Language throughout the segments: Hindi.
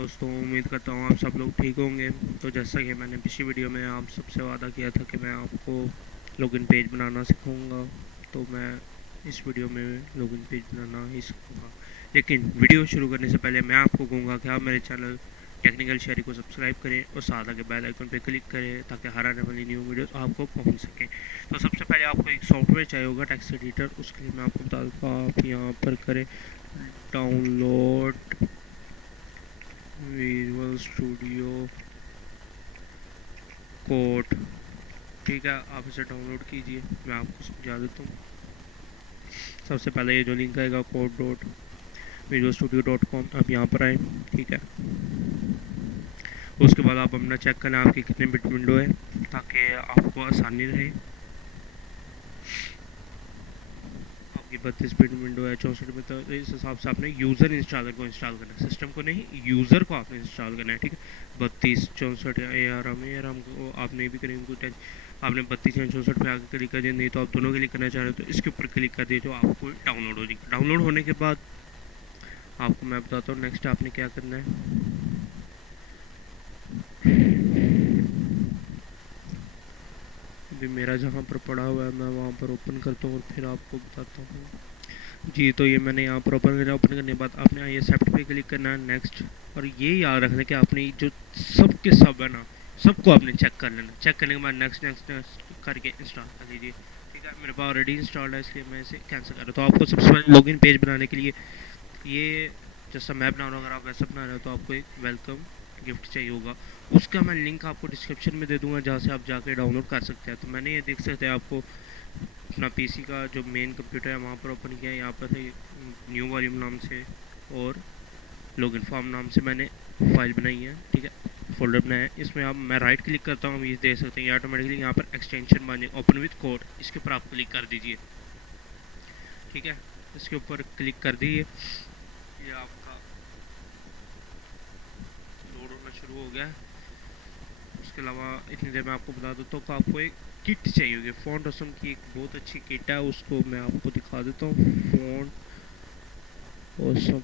दोस्तों, उम्मीद करता हूँ आप सब लोग ठीक होंगे। तो जैसा कि मैंने पिछली वीडियो में आप सबसे वादा किया था कि मैं आपको लॉगिन पेज बनाना सिखाऊंगा, तो मैं इस वीडियो में लॉगिन पेज बनाना ही सिखाऊंगा। लेकिन वीडियो शुरू करने से पहले मैं आपको कहूँगा कि आप मेरे चैनल टेक्निकल शेयरी को सब्सक्राइब करें और साथ आगे बेल आइकन पर क्लिक करें ताकि हर आने वाली न्यू वीडियोस आपको पहुंच सकें। तो सबसे पहले आपको एक सॉफ्टवेयर चाहिए होगा, टेक्स्ट एडिटर। उसके लिए मैं आपको बता दूँ, आप यहाँ पर करें डाउनलोड विजुअल स्टूडियो कोड। ठीक है, आप इसे डाउनलोड कीजिए। मैं आपको समझा देता हूँ। सबसे पहले ये जो लिंक आएगा code dot visual studio dot com, आप यहाँ पर आए। ठीक है, उसके बाद आप अपना चेक करना आपकी कितने बिट विंडो है ताकि आपको आसानी रहे। आपकी 32 बिट विंडो है, 64 में, तो इस हिसाब से आपने यूज़र इंस्टॉलर को इंस्टॉल करना है, सिस्टम को नहीं, यूज़र को आपने इंस्टॉल करना है। ठीक है, 32 64 ARM को आपने भी करेंगे कोई टेंशन। आपने 32 या 64 पे आगे क्लिक कर दिया, नहीं तो आप दोनों क्लिक करना चाह रहे हो तो इसके ऊपर क्लिक कर दिए तो आपको डाउनलोड हो जाएगी। डाउनलोड होने के बाद आपको मैं बताता हूँ नेक्स्ट आपने क्या करना है। अभी मेरा जहाँ पर पड़ा हुआ है मैं वहाँ पर ओपन करता हूँ और फिर आपको बताता हूँ। जी, तो ये मैंने यहाँ पर ओपन करने के बाद आपने ये एक्सेप्ट पे क्लिक करना है, नेक्स्ट। और ये याद रखना कि आपने जो सब के सब है ना, सबको आपने चेक कर लेना। चेक करने के बाद नेक्स्ट नेक्स्ट नेक्स्ट करके इंस्टॉल कर दीजिए। ठीक है, मेरे पास ऑलरेडी इंस्टॉल्ड है इसलिए मैं इसे कैंसिल कर रहा हूँ। तो आपको सबसे पहले लॉगिन पेज बनाने के लिए ये जैसा मैं बना रहा हूँ, अगर आप वैसा बना रहे हो तो आपको एक वेलकम गिफ्ट चाहिए होगा। उसका मैं लिंक आपको डिस्क्रिप्शन में दे दूंगा जहाँ से आप जाके डाउनलोड कर सकते हैं। तो मैंने ये देख सकते हैं आपको अपना पीसी का जो मेन कंप्यूटर है वहाँ पर ओपन किया है। यहाँ पर है न्यू वॉल्यूम नाम से और लॉगिन फॉर्म नाम से मैंने फाइल बनाई है। ठीक है, फोल्डर बनाया है। इसमें आप मैं राइट क्लिक करता हूँ, ये देख सकते हैं ये ऑटोमेटिकली यहाँ पर एक्सटेंशन बन जाए, ओपन विथ कोड, इसके ऊपर आप क्लिक कर दीजिए। ठीक है, इसके ऊपर क्लिक कर दीजिए। ये आपका लोड होना शुरू हो गया है। उसके अलावा इतनी देर में आपको बता दूँ तो आपको एक किट चाहिए होगी। फ़ॉन्ट ऑसम की एक बहुत अच्छी किट है, उसको मैं आपको दिखा देता हूँ। फ़ॉन्ट ऑसम,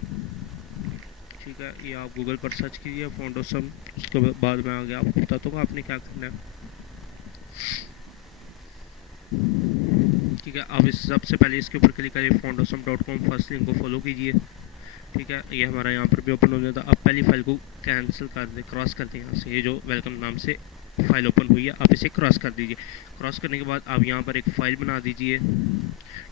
ठीक है, ये आप गूगल पर सर्च कीजिए फ़ॉन्ट ऑसम। उसके बाद मैं आगे आपको बताता हूँ आपने क्या करना है। ठीक है, आप इस सबसे पहले इसके ऊपर क्लिक करिए fontawesome.com, फर्स्ट लिंक को फॉलो कीजिए। ठीक है, ये हमारा यहाँ पर भी ओपन हो जाता है। आप पहली फाइल को कैंसिल कर दें, क्रॉस कर दें यहाँ से। ये जो वेलकम नाम से फाइल ओपन हुई है आप इसे क्रॉस कर दीजिए। क्रॉस करने के बाद आप यहाँ पर एक फ़ाइल बना दीजिए।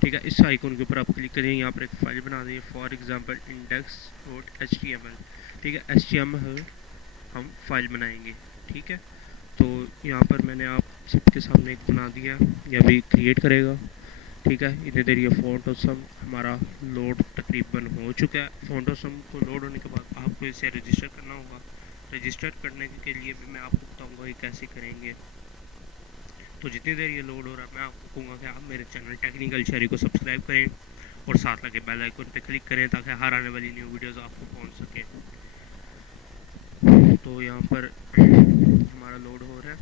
ठीक है, इस आइकन के ऊपर आप क्लिक करिए, यहाँ पर एक फ़ाइल बना दीजिए, फॉर एग्जांपल index.html। ठीक है, HTML हम फाइल बनाएंगे। ठीक है, तो यहाँ पर मैंने आप सबके सामने एक बना दिया, यह भी क्रिएट करेगा। ठीक है, इतनी देर ये फ़ॉन्ट ऑसम हमारा लोड तकरीबन हो चुका है। फ़ॉन्ट ऑसम को लोड होने के बाद आपको इसे रजिस्टर करना होगा। रजिस्टर करने के लिए भी मैं आपको बताऊंगा ये कैसे करेंगे। तो जितनी देर ये लोड हो रहा है मैं आपको कहूँगा कि आप मेरे चैनल टेक्निकल शेयरी को सब्सक्राइब करें और साथ लगे बेल आइकन पर क्लिक करें ताकि हर आने वाली न्यू वीडियोज़ आपको पहुँच सके। तो यहाँ पर हमारा लोड हो रहा है।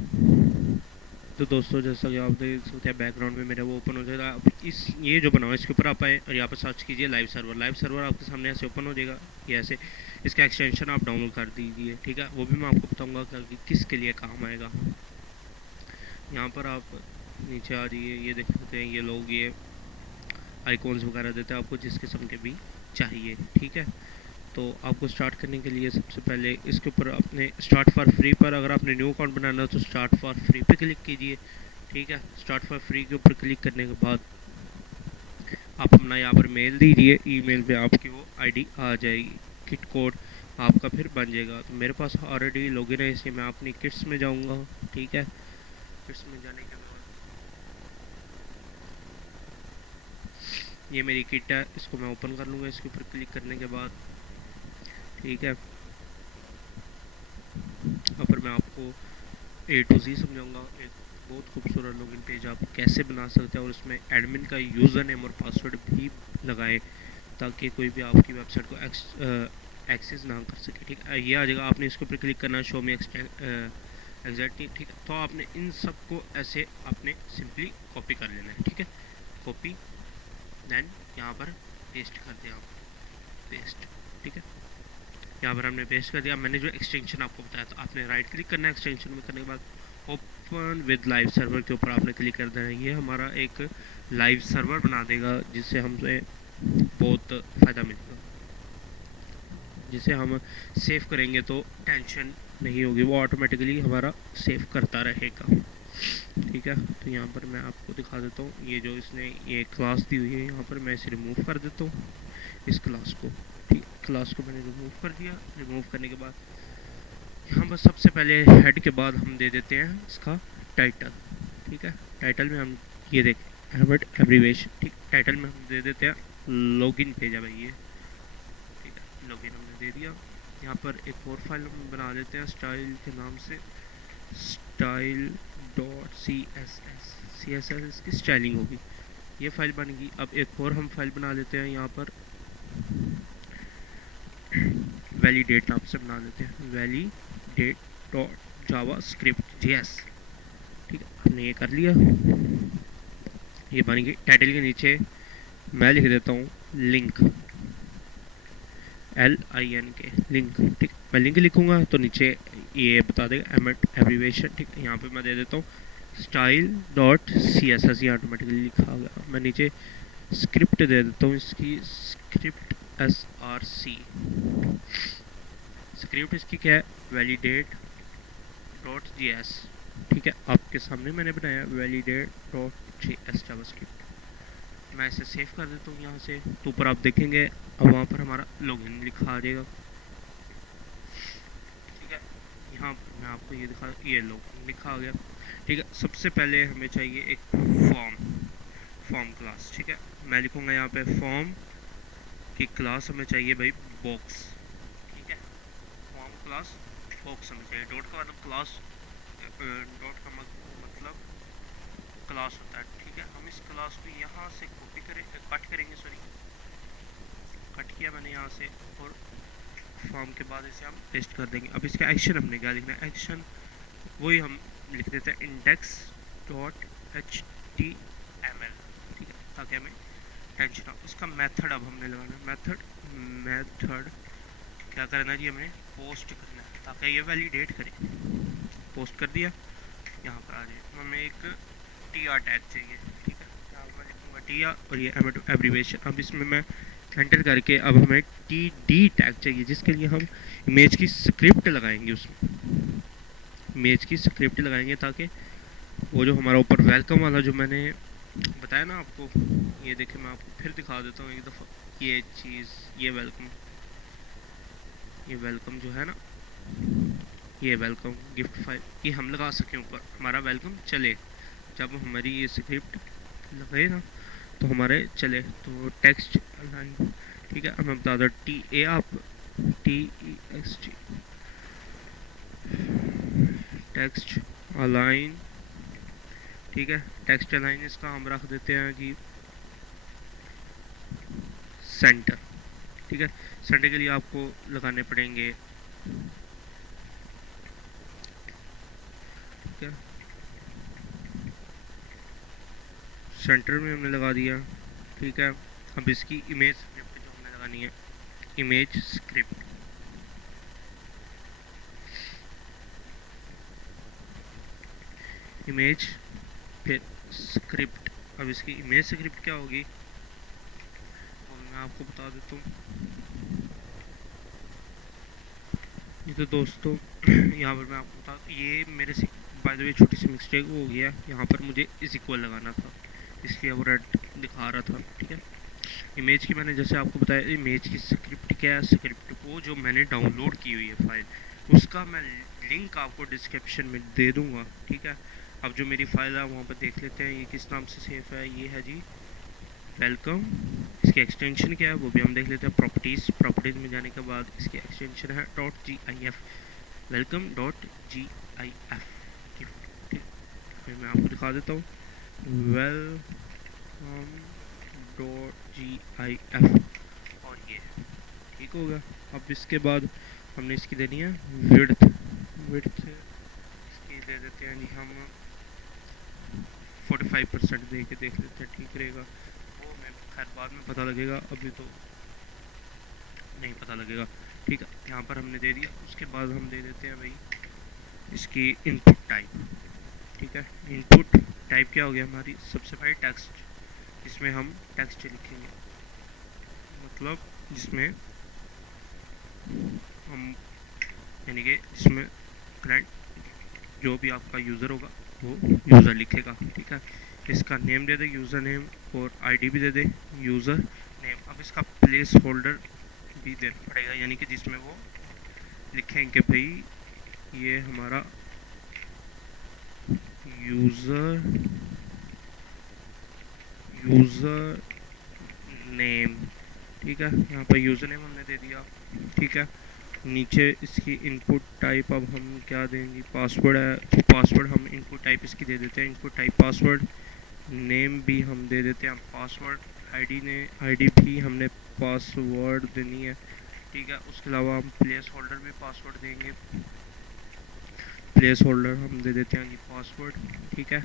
तो दोस्तों, जैसा कि आप देख सकते हैं बैकग्राउंड में मेरा वो ओपन हो जाएगा। अब इस ये जो बना हुआ है इसके ऊपर आप आए और यहाँ पर सर्च कीजिए लाइव सर्वर। लाइव सर्वर आपके सामने ऐसे ओपन हो जाएगा, ये ऐसे। इसका एक्सटेंशन आप डाउनलोड कर दीजिए। ठीक है, वो भी मैं आपको बताऊंगा कि किसके लिए काम आएगा। यहाँ पर आप नीचे आ जाइए, ये देख सकते हैं ये लोग ये आइकॉन्स वगैरह देते हैं आपको जिस किस्म के भी चाहिए। ठीक है, तो आपको स्टार्ट करने के लिए सबसे पहले इसके ऊपर अपने स्टार्ट फॉर फ्री पर, अगर आपने न्यू अकाउंट बनाना है तो स्टार्ट फॉर फ्री पे क्लिक कीजिए। ठीक है, स्टार्ट फॉर फ्री के ऊपर क्लिक करने के बाद आप अपना यहाँ पर मेल दीजिए। ईमेल पे आपकी वो आईडी आ जाएगी, किट कोड आपका फिर बन जाएगा। तो मेरे पास ऑलरेडी लॉगिन है, इसलिए मैं अपनी किट्स में जाऊँगा। ठीक है, किट्स में जाने के बाद ये मेरी किट है, इसको मैं ओपन कर लूँगा इसके ऊपर क्लिक करने के बाद। ठीक है, यहाँ पर मैं आपको A to Z समझाऊंगा। एक बहुत खूबसूरत लॉगिन पेज आप कैसे बना सकते हैं और उसमें एडमिन का यूज़र नेम और पासवर्ड भी लगाएं ताकि कोई भी आपकी वेबसाइट को एक्सेस ना कर सके। ठीक है, ये आ जाएगा, आपने इसके ऊपर क्लिक करना है, शो में एग्जैक्टली। ठीक है, तो आपने इन सब को ऐसे आपने सिंपली कॉपी कर लेना है। ठीक है, कॉपी देन यहाँ पर पेस्ट कर दिया, पेस्ट। ठीक है, यहाँ पर हमने पेस्ट कर दिया। मैंने जो एक्सटेंशन आपको बताया था, आपने राइट क्लिक करना है, एक्सटेंशन में करने के बाद ओपन विद लाइव सर्वर के ऊपर आपने क्लिक कर देना है। ये हमारा एक लाइव सर्वर बना देगा, जिससे हमें बहुत फ़ायदा मिलेगा। जिसे हम सेव करेंगे तो टेंशन नहीं होगी, वो ऑटोमेटिकली हमारा सेव करता रहेगा। ठीक है, तो यहाँ पर मैं आपको दिखा देता हूँ। ये जो इसने ये क्लास दी हुई है, यहाँ पर मैं इसे रिमूव कर देता हूँ, इस क्लास को। ठीक, क्लास को मैंने रिमूव कर दिया। रिमूव करने के बाद यहाँ पर सबसे पहले हेड के बाद हम दे देते हैं इसका टाइटल। ठीक है, टाइटल में हम ये देखें अहमद एब्रीवेशन। ठीक, टाइटल में हम दे देते हैं लॉगिन पेज है भाई ये। ठीक है, लॉगिन हमने दे दिया। यहाँ पर एक और फाइल हम बना लेते हैं स्टाइल के नाम से, स्टाइल डॉट CSS की स्टाइलिंग होगी, ये फाइल बन गई। अब एक और हम फाइल बना लेते हैं यहाँ पर वैलिडेट नाम से बना लेते हैं, वैलिडेट डॉट जावा स्क्रिप्ट JS। ठीक है, हमने ये कर लिया, ये बन गई। टाइटल के नीचे मैं लिख देता हूँ लिंक, LINK लिंक। ठीक, मैं लिंक लिखूँगा तो नीचे ये बता देगा एब्रीवेशन। ठीक, यहाँ पे मैं दे देता हूँ स्टाइल डॉट CSS, ये ऑटोमेटिकली लिखा गया। मैं नीचे स्क्रिप्ट दे देता हूँ, इसकी स्क्रिप्ट SRC। स्क्रिप्ट इसकी क्या है, वैलिडेट डॉट JS। ठीक है, आपके सामने मैंने बनाया वैलिडेट डॉट JS जावास्क्रिप्ट। मैं इसे सेव कर देता हूँ यहाँ से, तो ऊपर आप देखेंगे अब वहाँ पर हमारा लॉगिन लिखा आ जाएगा। ठीक है, यहाँ पर मैं आपको ये दिखा, ये लॉगिन लिखा आ गया। ठीक है, सबसे पहले हमें चाहिए एक फॉर्म क्लास। ठीक है, मैं लिखूँगा यहाँ पे फॉर्म की क्लास हमें चाहिए भाई बॉक्स। ठीक है, फॉर्म क्लास बॉक्स हमें चाहिए। डॉट का मतलब क्लास, डॉट का मतलब क्लास होता है। ठीक है, हम इस क्लास को यहाँ से कॉपी कट करेंगे, सॉरी कट किया मैंने यहाँ से, और फॉर्म के बाद इसे हम पेस्ट कर देंगे। अब इसका एक्शन हमने क्या लिखना है, एक्शन वही हम लिख देते हैं इंडेक्स डॉट HTML। ठीक है, ताकि हमें टेंशन हो। उसका मेथड अब हमने लगाना है, मेथड क्या करना है जी, हमें पोस्ट करना है ताकि ये वैलिडेट करे। पोस्ट कर दिया, यहाँ पर आ जाए। हमें एक TR टैग चाहिए। ठीक है, यहाँ मैं लिखूँगा TR और ये एब्रीवेशन। अब इसमें मैं एंटर करके अब हमें TD टैग चाहिए, जिसके लिए हम इमेज की स्क्रिप्ट लगाएंगे। उसमें इमेज की स्क्रिप्ट लगाएंगे ताकि वो जो हमारा ऊपर वेलकम वाला जो मैंने बताया ना आपको, ये देखें मैं आपको फिर दिखा देता हूँ एक दफ़ा। ये चीज़, ये वेलकम जो है ना, ये वेलकम गिफ्ट फाइल, ये हम लगा सकें ऊपर, हमारा वेलकम चले। जब हमारी ये स्क्रिप्ट लगे ना तो हमारे चले। तो टेक्स्ट अलाइन। ठीक है, मैं बता दो TEXT टेक्स्ट अलाइन। ठीक है, टेक्स्ट अलाइन इसका हम रख देते हैं कि सेंटर। ठीक है, सेंटर के लिए आपको लगाने पड़ेंगे, ठीक है, सेंटर में हमने लगा दिया। ठीक है, अब इसकी इमेज स्क्रिप्ट जो हमने लगानी है, इमेज स्क्रिप्ट। इमेज फिर स्क्रिप्ट। अब इसकी इमेज स्क्रिप्ट क्या होगी और मैं आपको बता देता हूँ। ये तो दोस्तों यहाँ पर मैं आपको बता, ये मेरे से बाय द वे छोटी सी मिस्टेक हो गया। यहाँ पर मुझे इज इक्वल लगाना था, इसलिए वो रेड दिखा रहा था। ठीक है, इमेज की मैंने जैसे आपको बताया, इमेज की स्क्रिप्ट क्या है, स्क्रिप्ट वो जो मैंने डाउनलोड की हुई है फाइल, उसका मैं लिंक आपको डिस्क्रिप्शन में दे दूँगा। ठीक है, अब जो मेरी फाइल है वहाँ पर देख लेते हैं ये किस नाम से सेव है। ये है जी वेलकम। इसकी एक्सटेंशन क्या है वो भी हम देख लेते हैं। प्रॉपर्टीज़ में जाने के बाद इसकी एक्सटेंशन है .gif, वेलकम .gif। ठीक, फिर मैं आपको दिखा देता हूँ वेलकम .gif, और ये ठीक होगा। अब इसके बाद हमने इसकी देनी है विड्थ इसकी दे देते हैं जी हम 45% दे के देख लेते हैं, ठीक रहेगा। वो मैं खैर बाद में पता लगेगा, अभी तो नहीं पता लगेगा। ठीक है, यहाँ पर हमने दे दिया। उसके बाद हम दे देते हैं भाई इसकी इनपुट टाइप। ठीक है, इनपुट टाइप क्या हो गया हमारी, सबसे पहले टेक्स्ट, जिसमें हम टेक्स्ट लिखेंगे, मतलब जिसमें हम यानी कि इसमें क्लाइंट जो भी आपका यूज़र होगा वो यूज़र लिखेगा। ठीक है, इसका नेम दे दे यूज़र नेम, और आईडी भी दे दे यूज़र नेम। अब इसका प्लेस होल्डर भी देना पड़ेगा, यानी कि जिसमें वो लिखें कि भाई ये हमारा यूज़र यूज़र नेम। ठीक है, यहाँ पर यूज़र नेम हमने दे दिया। ठीक है, नीचे इसकी इनपुट टाइप अब हम क्या देंगे, पासवर्ड है तो पासवर्ड हम इनपुट टाइप इसकी दे देते हैं, इनपुट टाइप पासवर्ड। नेम भी हम दे देते हैं पासवर्ड। आईडी भी हमने पासवर्ड देनी है। ठीक है, उसके अलावा हम प्लेस होल्डर भी पासवर्ड देंगे, प्लेस होल्डर हम दे देते हैं ये पासवर्ड। ठीक है,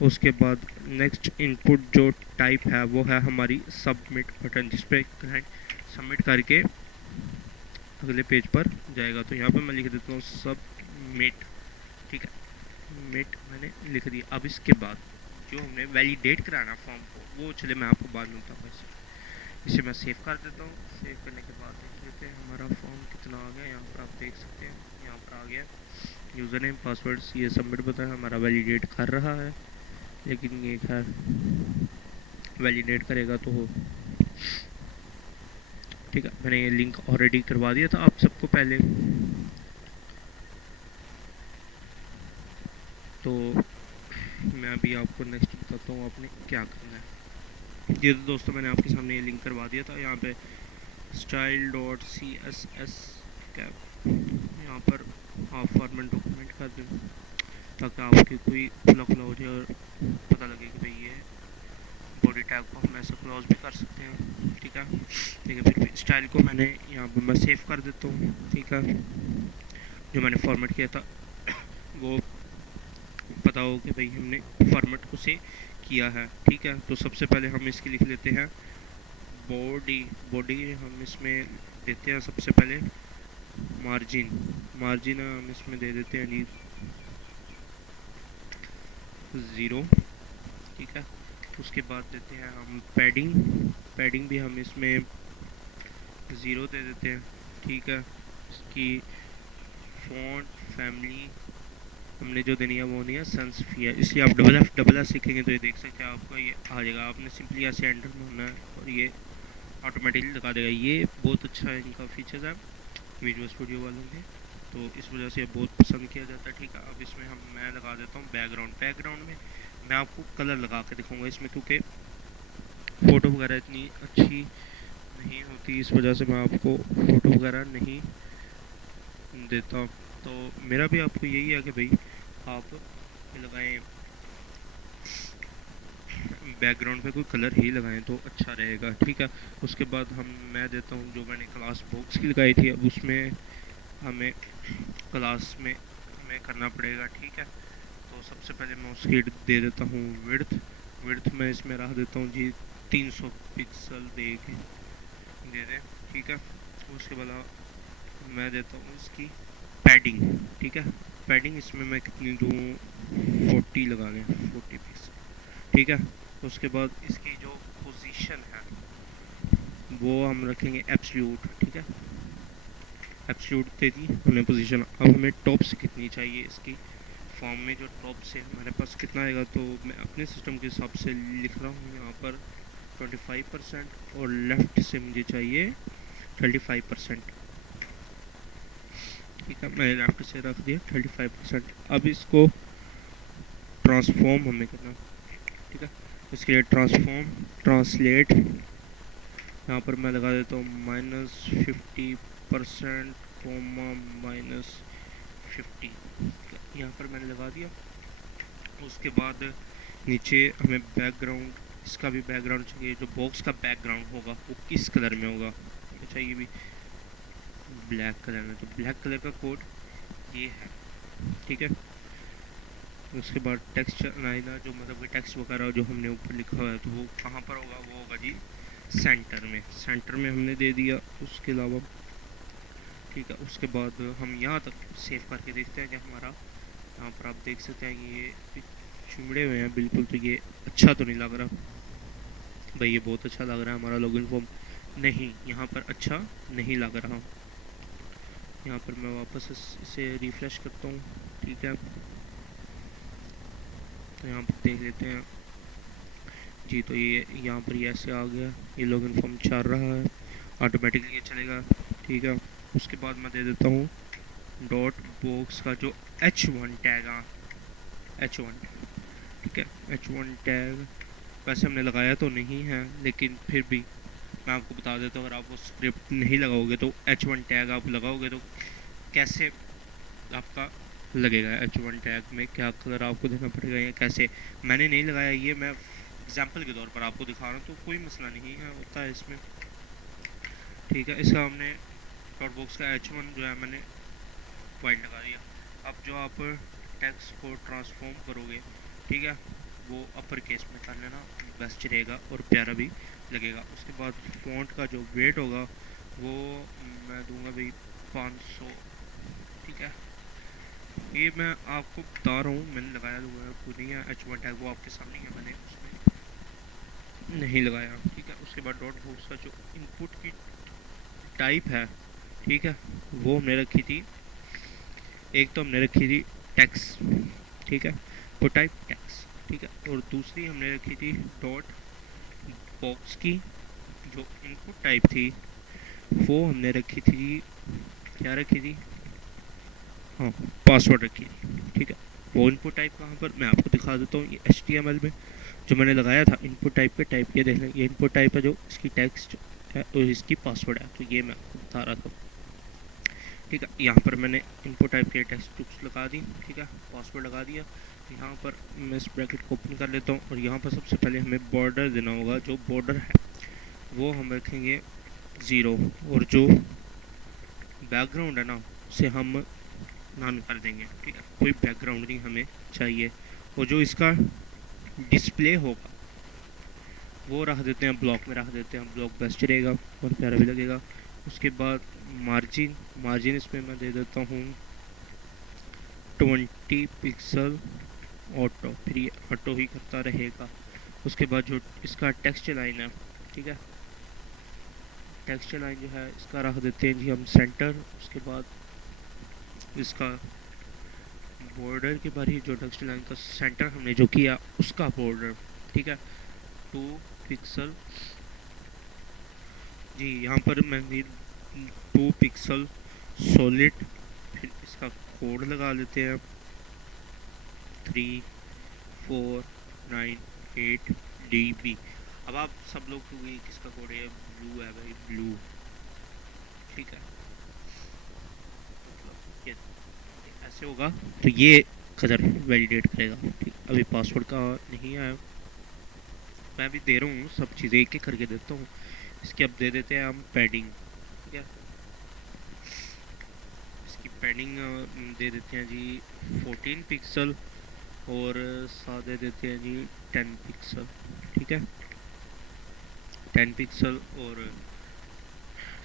उसके बाद नेक्स्ट इनपुट जो टाइप है वो है हमारी सबमिट बटन, जिस पे क्लाइंट सबमिट करके अगले पेज पर जाएगा। तो यहाँ पे मैं लिख देता हूँ सबमिट। ठीक है, मिट मैंने लिख दिया। अब इसके बाद जो हमने वैलिडेट कराना फॉर्म को, वो चले मैं आपको बाद में बताऊँगा। इसे मैं सेव कर देता हूँ। सेव करने के बाद देख लेते हैं हमारा फॉर्म कितना आ गया। यहाँ पर आप देख सकते हैं, यहाँ पर आ गया यूज़र नेम पासवर्ड, ये सबमिट बताया, हमारा वैलिडेट कर रहा है, लेकिन ये खैर वैलिडेट करेगा तो हो। ठीक है, मैंने ये लिंक ऑलरेडी करवा दिया था आप सबको पहले, तो मैं अभी आपको नेक्स्ट बताता हूँ आपने क्या करना है। ये तो दोस्तों मैंने आपके सामने ये लिंक करवा दिया था। यहाँ पे style.css कैप, यहाँ पर आप फॉर्मेट डॉक्यूमेंट कर दें ताकि आपकी कोई खुला खुला हो जाए और पता लगे कि भाई ये बॉडी टैग को हम ऐसे क्लोज भी कर सकते हैं। ठीक है, ठीक है, फिर स्टाइल को मैंने यहाँ पर मैं सेव कर देता हूँ। ठीक है, जो मैंने फॉर्मेट किया था वो पता हो कि भाई हमने फॉर्मेट उसे किया है। ठीक है, तो सबसे पहले हम इसकी लिख लेते हैं बॉडी। बॉडी हम इसमें देते हैं सबसे पहले मार्जिन। मार्जिन हम इसमें दे देते हैं जी 0। ठीक है, उसके बाद देते हैं हम पैडिंग। पैडिंग भी हम इसमें 0 दे देते हैं। ठीक है, इसकी फॉन्ट फैमिली हमने जो देनी है वो नहीं है सनस्फियर, इसलिए आप डबल एस लिखेंगे तो ये देख सकते हैं आपको ये आ जाएगा। आपने सिंपली ऐसे एंटर में होना है और ये ऑटोमेटिकली लगा देगा। ये बहुत अच्छा है, इनका फीचर्स है विजुअल स्टूडियो वालों के, तो इस वजह से बहुत पसंद किया जाता है। ठीक है, अब इसमें मैं लगा देता हूँ बैकग्राउंड। बैकग्राउंड में मैं आपको कलर लगा के दिखाऊँगा इसमें, क्योंकि फ़ोटो वगैरह इतनी अच्छी नहीं होती, इस वजह से मैं आपको फ़ोटो वगैरह नहीं देता। तो मेरा भी आपको यही है कि भाई आप लगाएं बैकग्राउंड पे कोई कलर ही लगाएं तो अच्छा रहेगा। ठीक है, उसके बाद मैं देता हूँ जो मैंने क्लास बॉक्स की लगाई थी, अब उसमें हमें क्लास में हमें करना पड़ेगा। ठीक है, तो सबसे पहले मैं उसकी दे देता हूँ विड्थ। विड्थ मैं इसमें रख देता हूँ जी 300 पिक्सल दे दें। ठीक है, उसके बाद मैं देता हूँ इसकी पैडिंग। ठीक है, पैडिंग इसमें मैं कितनी दूँ 40 लगा लें, 40 पिक्सल। ठीक है, उसके बाद इसकी जो पोजीशन है वो हम रखेंगे एब्सोल्यूट। ठीक है, एब्सोल्यूट दे दी हमने पोजीशन। अब हमें टॉप से कितनी चाहिए इसकी फॉर्म में, जो टॉप से हमारे पास कितना आएगा, तो मैं अपने सिस्टम के हिसाब से लिख रहा हूँ यहाँ पर 25%, और लेफ़्ट से मुझे चाहिए 35%। ठीक है, मैंने लेफ़्ट से रख दिया 35%। अब इसको ट्रांसफॉर्म हमें करना। ठीक है, इसके लिए ट्रांसलेट यहाँ पर मैं लगा देता हूँ -50% -50। यहाँ पर मैंने लगा दिया। उसके बाद नीचे हमें बैकग्राउंड, इसका भी बैकग्राउंड चाहिए, जो बॉक्स का बैकग्राउंड होगा वो किस कलर में होगा, चाहिए भी ब्लैक कलर में, तो ब्लैक कलर का कोड ये है। ठीक है, उसके बाद टेक्स्ट लाइना, जो मतलब कि टेक्स्ट वगैरह जो हमने ऊपर लिखा हुआ है तो वो कहाँ पर होगा, वो होगा जी सेंटर में। सेंटर में हमने दे दिया। उसके अलावा ठीक है। उसके बाद हम यहाँ तक सेव करके देखते हैं कि हमारा, यहाँ पर आप देख सकते हैं ये चिमड़े हुए हैं बिल्कुल, तो ये अच्छा तो नहीं लग रहा भाई, ये बहुत अच्छा लग रहा है हमारा लॉगिन फॉर्म, नहीं यहाँ पर अच्छा नहीं लग रहा। यहाँ पर मैं वापस इसे रिफ़्रेश करता हूँ। ठीक है, तो यहाँ पर देख लेते हैं जी, तो ये यहाँ पर ये ऐसे आ गया, ये लॉगिन फॉर्म चल रहा है, ऑटोमेटिकली ये चलेगा। ठीक है, उसके बाद मैं दे देता हूँ डॉट बॉक्स का जो H1 टैग, हाँ H1, ठीक है H1 टैग वैसे हमने लगाया तो नहीं है, लेकिन फिर भी मैं आपको बता देता हूँ, अगर आप वो स्क्रिप्ट नहीं लगाओगे तो H1 टैग आप लगाओगे तो कैसे आपका लगेगा। H1 टैग में क्या कलर आपको देना पड़ेगा या कैसे, मैंने नहीं लगाया, ये मैं एग्जाम्पल के तौर पर आपको दिखा रहा हूँ, तो कोई मसला नहीं है होता है इसमें। ठीक है, इसका हमने डॉट बॉक्स का H1 जो है मैंने वाइट लगा दिया। अब जो आप टेक्स्ट को ट्रांसफॉर्म करोगे, ठीक है, वो अपर केस में कर लेना, बेस्ट रहेगा और प्यारा भी लगेगा। उसके बाद फ़ॉन्ट का जो वेट होगा वो मैं दूंगा भाई 500। ठीक है, ये मैं आपको बता रहा हूँ, मैंने लगाया हुआ है खुद ही है H1 टैग, वो आपके सामने है, मैंने उसमें नहीं लगाया। ठीक है, उसके बाद डॉट बॉक्स का जो इनपुट की टाइप है, ठीक है, वो हमने रखी थी, एक तो हमने रखी थी टेक्स्ट, ठीक है, वो टाइप टेक्स्ट, ठीक है, और दूसरी हमने रखी थी डॉट बॉक्स की जो इनपुट टाइप थी, वो हमने रखी थी, क्या रखी थी, हाँ पासवर्ड रखी थी। ठीक है, वो इनपुट टाइप कहाँ पर मैं आपको दिखा देता हूँ, ये HTML में जो मैंने लगाया था इनपुट टाइप पे, टाइप ये देख लें, ये इनपुट टाइप है जो इसकी टेक्स्ट है और इसकी पासवर्ड है, तो ये मैं आपको बता रहा था। ठीक है, यहाँ पर मैंने इनपुट टाइप के टेक्स्ट टुक्स लगा दी, ठीक है, पासवर्ड लगा दिया। यहाँ पर मैं इस ब्रैकेट को ओपन कर लेता हूँ और यहाँ पर सबसे पहले हमें बॉर्डर देना होगा, जो बॉर्डर है वो हम रखेंगे 0, और जो बैकग्राउंड है ना उसे हम नन कर देंगे। ठीक है, कोई बैकग्राउंड नहीं हमें चाहिए, और जो इसका डिस्प्ले होगा वो रख देते हैं ब्लॉक में, रख देते हैं ब्लॉक, बेस्ट रहेगा और प्यारा भी लगेगा। उसके बाद मार्जिन, मार्जिन इसमें मैं दे देता हूँ 20 पिक्सल ऑटो, फिर ये ऑटो ही करता रहेगा। उसके बाद जो इसका टेक्स्ट लाइन है, ठीक है, टेक्स्ट लाइन जो है इसका रख देते हैं जी हम सेंटर। उसके बाद इसका बॉर्डर के बारे ही, जो टेक्स्ट लाइन का सेंटर हमने जो किया उसका बॉर्डर, ठीक है, 2 पिक्सल जी, यहाँ पर मैं 2 पिक्सल सॉलिड, फिर इसका कोड लगा लेते हैं 3498 DB। अब आप सब लोग को ये किसका कोड है, ब्लू है भाई, ब्लू, ठीक है, मतलब ये ऐसे होगा, तो ये कलर वैलिडेट करेगा। ठीक, अभी पासवर्ड का नहीं आया, मैं भी दे रहा हूँ, सब चीज़ें एक एक करके देता हूँ। इसकी अब दे देते हैं हम पैडिंग, ठीक है, इसकी पैडिंग दे देते हैं जी 14 पिक्सल, और साथ दे देते हैं जी 10 पिक्सल, ठीक है, 10 पिक्सल और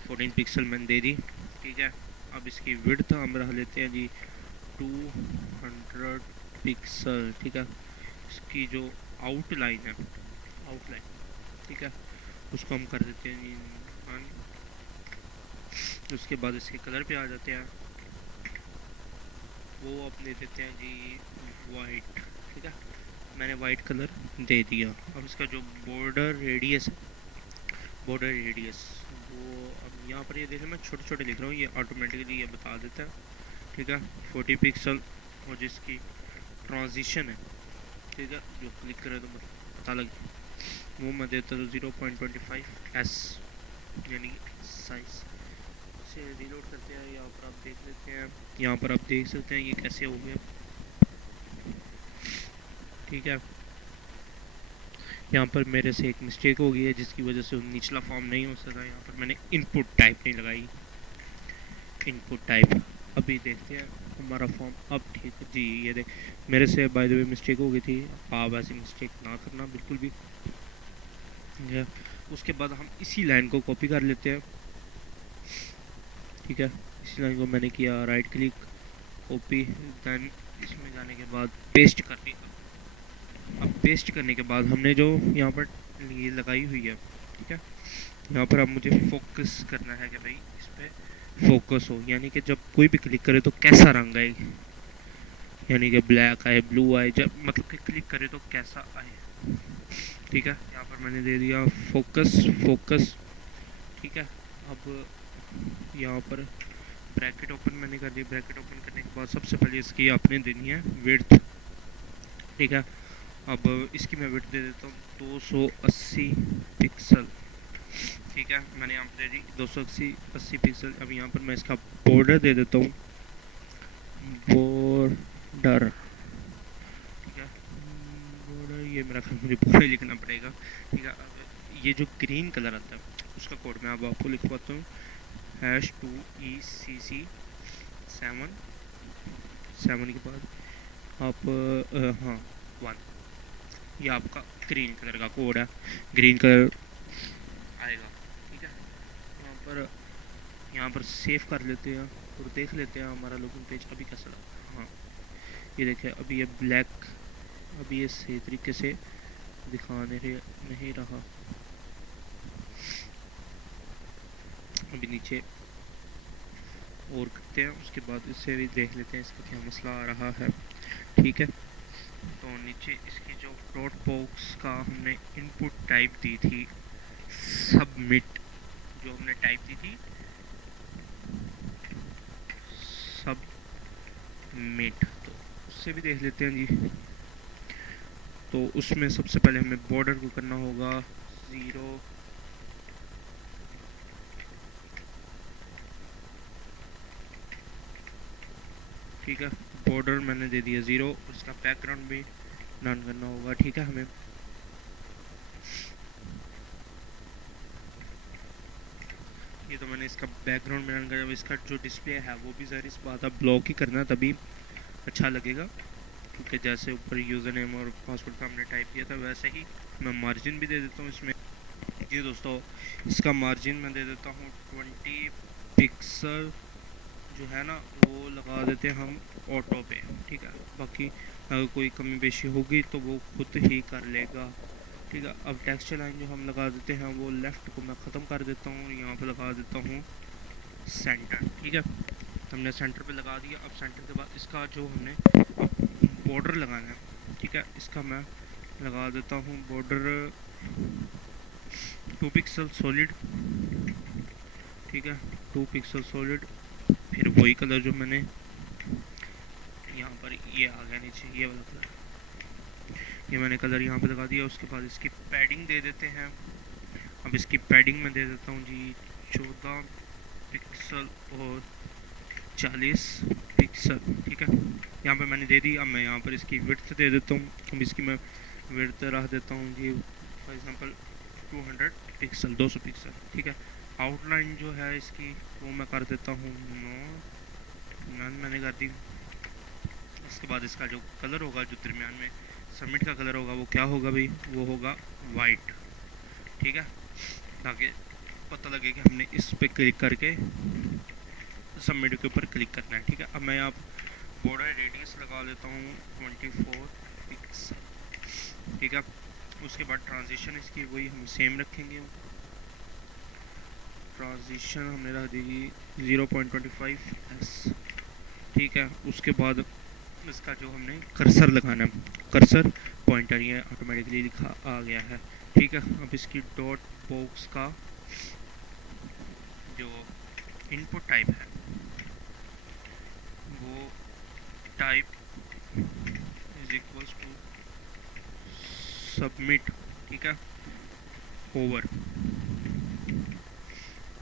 14 पिक्सल मैंने दे दी। ठीक है, अब इसकी विड्थ हम रख लेते हैं जी 200 पिक्सल, ठीक है, इसकी जो आउटलाइन है, आउटलाइन, ठीक है, उसको हम कर देते हैं जी 1। उसके बाद इसके कलर पे आ जाते हैं, वो अब दे देते हैं जी वाइट, ठीक है, मैंने वाइट कलर दे दिया। अब इसका जो बॉर्डर रेडियस है, बॉर्डर रेडियस वो अब यहाँ पर ये देखिए मैं छोटे छोटे लिख रहा हूँ, ये ऑटोमेटिकली ये बता देता है। ठीक है, 40 पिक्सल, और जिसकी ट्रांजिशन है, ठीक है, जो क्लिक करे तो पता लगे, वो मैं देता हूँ 0.25S, यानी साइज से रीलोड करते हैं। यहाँ पर आप देख लेते हैं, यहाँ पर आप देख सकते हैं ये कैसे हो गया। ठीक है, यहाँ पर मेरे से एक मिस्टेक हो गई है जिसकी वजह से निचला फॉर्म नहीं हो सका। यहाँ पर मैंने इनपुट टाइप नहीं लगाई, इनपुट टाइप। अभी देखते हैं हमारा फॉर्म, अब ठीक है जी, ये देख मेरे से बाय द वे मिस्टेक हो गई थी, आप ऐसी मिस्टेक ना करना बिल्कुल भी। उसके बाद हम इसी लाइन को कॉपी कर लेते हैं, ठीक है, इस लाइन को मैंने किया राइट क्लिक, कॉपी, देन इसमें जाने के बाद पेस्ट कर दी। अब पेस्ट करने के बाद हमने जो यहाँ पर ये लगाई हुई है, ठीक है, यहाँ पर अब मुझे फोकस करना है कि भाई इस पर फोकस हो, यानी कि जब कोई भी क्लिक करे तो कैसा रंग आए, यानी कि ब्लैक आए, ब्लू आए, जब मतलब कि क्लिक करे तो कैसा आए। ठीक है, यहाँ पर मैंने दे दिया फोकस, फोकस। ठीक है, अब यहाँ पर ब्रैकेट ओपन मैंने कर दी। ब्रैकेट ओपन करने के बाद सबसे पहले इसकी आपने देनी है विड्थ। ठीक है, अब इसकी मैं विड्थ दे देता हूँ 280 पिक्सल। ठीक है, मैंने यहाँ पर दे दी 280 पिक्सल। अब यहाँ पर मैं इसका बॉर्डर दे देता हूँ, बॉर्डर। ठीक है, बॉर्डर ये मेरा ख्याल मुझे पूरा लिखना पड़ेगा। ठीक है, अब ये जो ग्रीन कलर आता है उसका कोड मैं अब आपको लिखवाता हूँ, #2ECC7 7 के बाद आप हाँ 1, ये आपका ग्रीन कलर का कोड है, ग्रीन कलर आएगा। ठीक है, यहाँ पर सेव कर लेते हैं और देख लेते हैं हमारा लॉगिन पेज अभी कैसा लगा। हाँ, ये देखें अभी ये ब्लैक, अभी ये सही तरीके से दिखाने नहीं रहा। अभी नीचे और करते हैं, उसके बाद इससे भी देख लेते हैं इसका क्या मसला आ रहा है। ठीक है, तो नीचे इसकी जो डॉट बॉक्स का हमने इनपुट टाइप दी थी, सबमिट, जो हमने टाइप दी थी सबमिट, तो उससे भी देख लेते हैं जी। तो उसमें सबसे पहले हमें बॉर्डर को करना होगा 0, ठीक है, बॉर्डर मैंने दे दिया 0, और इसका बैकग्राउंड भी नन करना होगा। ठीक है, हमें ये तो मैंने इसका बैकग्राउंड में रन कर, जब इसका जो डिस्प्ले है वो भी ज़रा इस बात आप ब्लॉक ही करना, तभी अच्छा लगेगा, क्योंकि जैसे ऊपर यूज़र नेम और पासवर्ड का हमने टाइप किया था वैसे ही। मैं मार्जिन भी दे देता हूँ इसमें जी दोस्तों, इसका मार्जिन मैं दे देता हूँ 20 पिक्सल, जो है ना वो लगा देते हैं हम ऑटो पे। ठीक है, बाकी अगर कोई कमी पेशी होगी तो वो खुद ही कर लेगा। ठीक है, अब टेक्सचर लाइन जो हम लगा देते हैं वो लेफ़्ट को मैं ख़त्म कर देता हूँ, यहाँ पे लगा देता हूँ सेंटर। ठीक है, हमने सेंटर पे लगा दिया। अब सेंटर के बाद इसका जो हमने बॉर्डर लगाना है, ठीक है, इसका मैं लगा देता हूँ बॉर्डर 2 पिक्सल सॉलिड। ठीक है, 2 पिक्सल सॉलिड, फिर वही कलर जो मैंने यहाँ पर ये आ गया नीचे, ये वाला कलर, ये मैंने कलर यहाँ पे लगा दिया। उसके बाद इसकी पैडिंग दे देते हैं। अब इसकी पैडिंग में दे देता हूँ जी 14 पिक्सल और 40 पिक्सल। ठीक है, यहाँ पे मैंने दे दी। अब मैं यहाँ पर इसकी विड्थ दे देता हूँ। अब इसकी मैं विड्थ रख देता हूँ जी फॉर एग्जांपल 200 पिक्सल, 200 पिक्सल। ठीक है, आउटलाइन जो है इसकी वो मैं कर देता हूँ नन मैंने कर दी। इसके बाद इसका जो कलर होगा, जो दरमियान में सबमिट का कलर होगा, वो क्या होगा भाई, वो होगा वाइट। ठीक है, ताकि पता लगे कि हमने इस पे क्लिक करके सबमिट के ऊपर क्लिक करना है। ठीक है, अब मैं यहाँ बॉर्डर रेडियस लगा लेता हूँ 24 पिक्सल। ठीक है, उसके बाद ट्रांजिशन इसकी वही हम सेम रखेंगे। ट्रांजिशन हमने रख दी 0.25s। ठीक है, उसके बाद इसका जो हमने कर्सर लगाना है, कर्सर पॉइंटर, ये ऑटोमेटिकली लिखा आ गया है। ठीक है, अब इसकी डॉट बॉक्स का जो इनपुट टाइप है वो type is equals to submit. ठीक है, ओवर।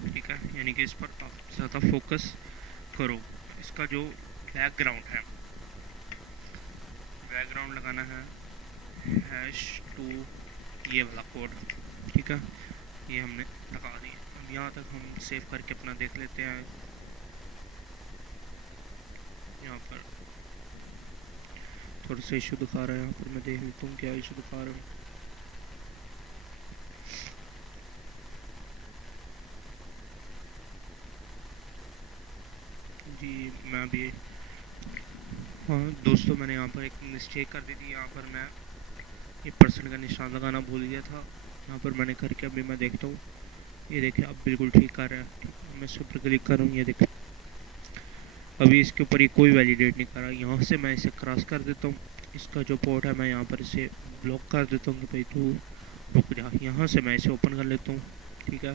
ठीक है, यानी कि इस पर आप ज़्यादा फोकस करो। इसका जो बैकग्राउंड है, बैकग्राउंड लगाना है #2 ये वाला कोड। ठीक है, ये हमने लगा दी। अब यहाँ तक हम सेव करके अपना देख लेते हैं। यहाँ पर थोड़ा सा इशू दिखा रहा है, यहाँ पर मैं देख लेता हूँ क्या इशू दिखा रहा है। मैं अभी, हाँ दोस्तों, मैंने यहाँ पर एक मिस्टेक कर दी थी। यहाँ पर मैं ये परसेंट का निशान लगाना भूल गया था। यहाँ पर मैंने करके अभी मैं देखता हूँ, ये देखिए अब बिल्कुल ठीक कर रहा है। ठीक है, मैं इस ऊपर क्लिक कर रहा हूँ, ये देखिए अभी इसके ऊपर ये कोई वैलिडेट नहीं कर रहा। यहाँ से मैं इसे क्रॉस कर देता हूँ, इसका जो पोर्ट है मैं यहाँ पर इसे ब्लॉक कर देता हूँ कि भाई तू रुक जा। यहाँ से मैं इसे ओपन कर लेता हूँ, ठीक है,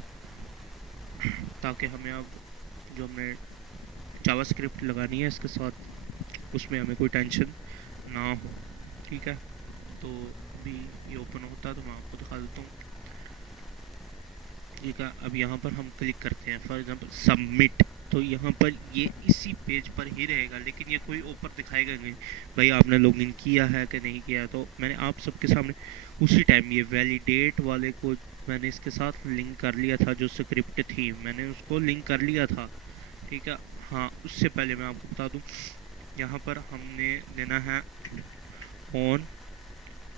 ताकि हमें अब जो हमने जावास्क्रिप्ट लगानी है इसके साथ, उसमें हमें कोई टेंशन ना हो। ठीक है, तो अभी ये ओपन होता है तो मैं आपको दिखा देता हूँ। ठीक है, अब यहाँ पर हम क्लिक करते हैं फॉर एग्जांपल सबमिट, तो यहाँ पर ये इसी पेज पर ही रहेगा, लेकिन ये कोई ऊपर दिखाएगा नहीं भाई आपने लॉगिन किया है कि नहीं किया है। तो मैंने आप सबके सामने उसी टाइम ये वैलिडेट वाले को मैंने इसके साथ लिंक कर लिया था, जो स्क्रिप्ट थी मैंने उसको लिंक कर लिया था। ठीक है, हाँ उससे पहले मैं आपको बता दूँ, यहाँ पर हमने देना है ऑन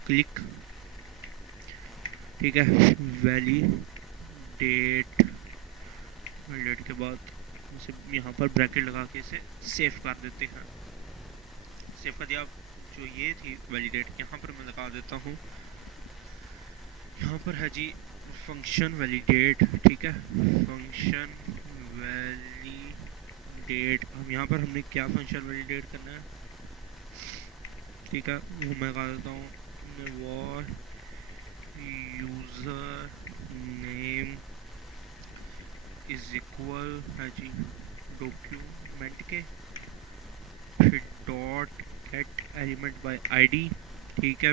क्लिक, ठीक है, वैलिडेट के बाद इसे यहाँ पर ब्रैकेट लगा के इसे सेव कर देते हैं। सेव कर दिया। जो ये थी वैलिडेट, यहाँ पर मैं लगा देता हूँ, यहाँ पर है जी फंक्शन वैलिडेट। ठीक है, फंक्शन वैलिडेट, हम यहाँ पर हमने क्या फंक्शन वैलिडेट करना है, ठीक है, वो मैं लगा देता हूँ war user name is equal है जी डॉक्यूमेंट के, फिर dot gate element by ID. ठीक है,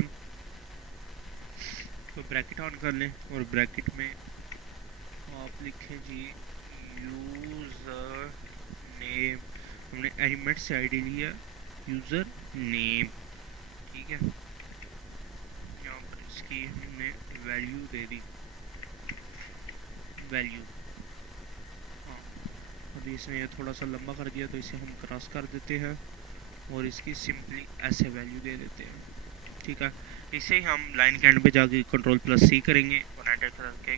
तो ब्रैकेट ऑन कर लें और ब्रैकेट में आप लिखें जी यूज़र नेम, हमने एलिमेंट से आईडी लिया यूज़र नेम। ठीक है, यहाँ पर इसकी हमने वैल्यू दे दी, वैल्यू, हाँ अभी इसने ये थोड़ा सा लंबा कर दिया तो इसे हम क्रॉस कर देते हैं और इसकी सिंपली ऐसे वैल्यू दे देते हैं। ठीक है, इसे हम लाइन के एंड पे जाके कंट्रोल+C करेंगे और एंटर करके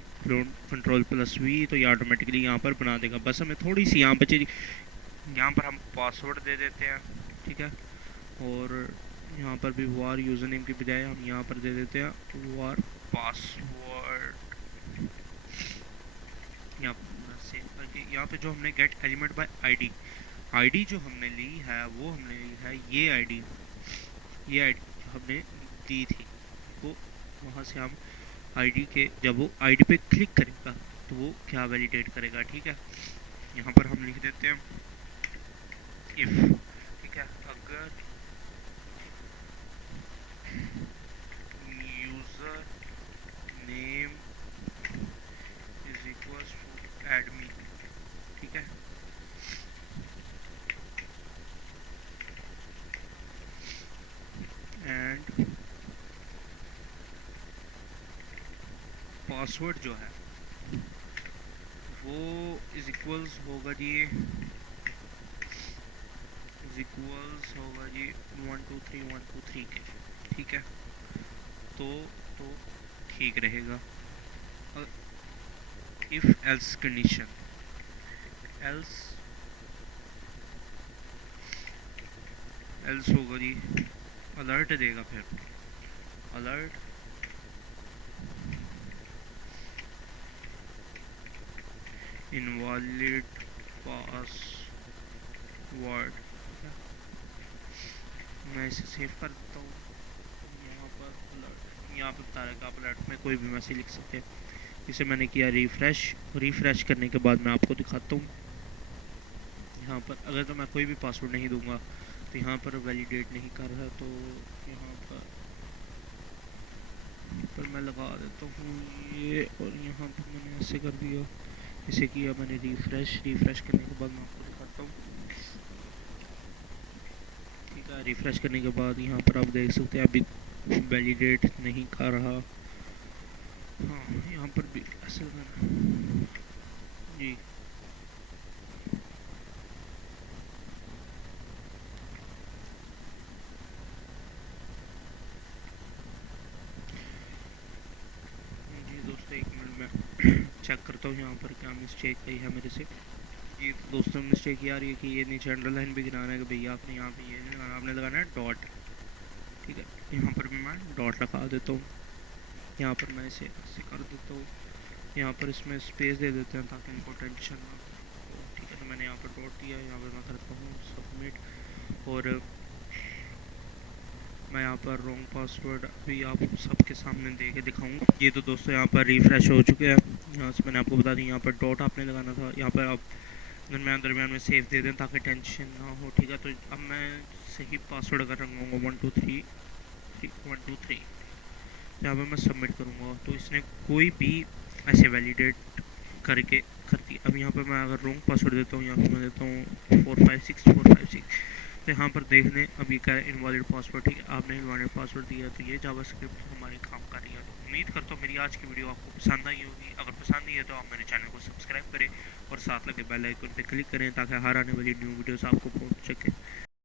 कंट्रोल+V, तो ये ऑटोमेटिकली यहाँ पर बना देगा। बस हमें थोड़ी सी यहाँ बचे, यहाँ पर हम पासवर्ड दे देते हैं। ठीक है, और यहाँ पर भी वार यूज़र नेम की बजाय हम यहाँ पर दे देते हैं वार पासवर्ड। यहाँ से करके यहाँ पे जो हमने gate element by ID, ID जो हमने ली है वो हमने ली है ये आईडी, ये आईडी जो हमने दी थी, वो वहाँ से हम आईडी के, जब वो आईडी पे क्लिक करेगा तो वो क्या वैलिडेट करेगा। ठीक है, यहाँ पर हम लिख देते हैं इफ, ठीक है, अगर user name is equals to admin, ठीक है, एंड पासवर्ड जो है वो इज इक्वल्स होगा जी, इज इक्वल्स होगा जी 123123 के। ठीक है, तो ठीक रहेगा। If else condition, else else होगा जी अलर्ट देगा, फिर अलर्ट इनवैलिड पासवर्ड। मैं इसे सेव कर देता हूँ। यहाँ पर अलर्ट, यहाँ पर बता रहा है कि आप अलर्ट में कोई भी मैसेज लिख सकते हैं। इसे मैंने किया रिफ़्रेश करने के बाद मैं आपको दिखाता हूँ। यहाँ पर अगर तो मैं कोई भी पासवर्ड नहीं दूंगा तो यहाँ पर वैलिडेट नहीं कर रहा, तो यहाँ पर मैं लगा देता हूँ ये, और यहाँ पर मैंने ऐसे कर दिया, इसे किया मैंने रिफ़्रेश करने के बाद मैं आपको दिखाता हूँ। ठीक है, रिफ़्रेश करने के बाद यहाँ पर आप देख सकते हैं अभी वैलिडेट नहीं कर रहा। हाँ यहाँ पर भी ऐसे जी, दोस्तों एक मिनट में चेक करता हूँ यहाँ पर क्या मिस्टेक आई है मेरे से। जी तो दोस्तों मिस्टेक ये आ रही है कि ये नीचे अंडरलाइन भी गिराना है कि भैया आपने यहाँ पे ये नहीं लगाना, आपने लगाना है डॉट। ठीक है, यहाँ पर भी मैं डॉट लगा देता हूँ, यहाँ पर मैं इसे ऐसे कर देता हूँ, यहाँ पर इसमें स्पेस दे देते हैं ताकि इनको टेंशन ना हो। ठीक है, तो मैंने यहाँ पर डॉट दिया, यहाँ पर मैं करता हूँ सबमिट। और मैं यहाँ पर रॉन्ग पासवर्ड भी आप सबके सामने दे के दिखाऊँगा। ये तो दोस्तों यहाँ पर रिफ़्रेश हो चुके हैं, यहाँ से मैंने आपको बता दी यहाँ पर डॉट आपने लगाना था, यहाँ पर आप दरमियान दरमियान में सेव दे दें ताकि टेंशन ना हो। ठीक है, तो अब मैं सही पासवर्ड अगर रखूँगा 123 यहाँ पर मैं सबमिट करूँगा तो इसने कोई भी ऐसे वैलिडेट करके कर दी। अब यहाँ पर मैं अगर रॉन्ग पासवर्ड देता हूँ, यहाँ पर मैं देता हूँ 456456, तो यहाँ पर देख लें अब ये क्या है, इनवैलिड पासवर्ड। ठीक है, आपने इनवैलिड पासवर्ड दिया तो ये जावास्क्रिप्ट हमारे काम कर रही है। तो उम्मीद करता हूँ मेरी आज की वीडियो आपको पसंद आई होगी। अगर पसंद आई है तो आप मेरे चैनल को सब्सक्राइब करें और साथ लगे बेल आइकन पर क्लिक करें ताकि हर आने वाली न्यू वीडियोस आपको पहुँच सके।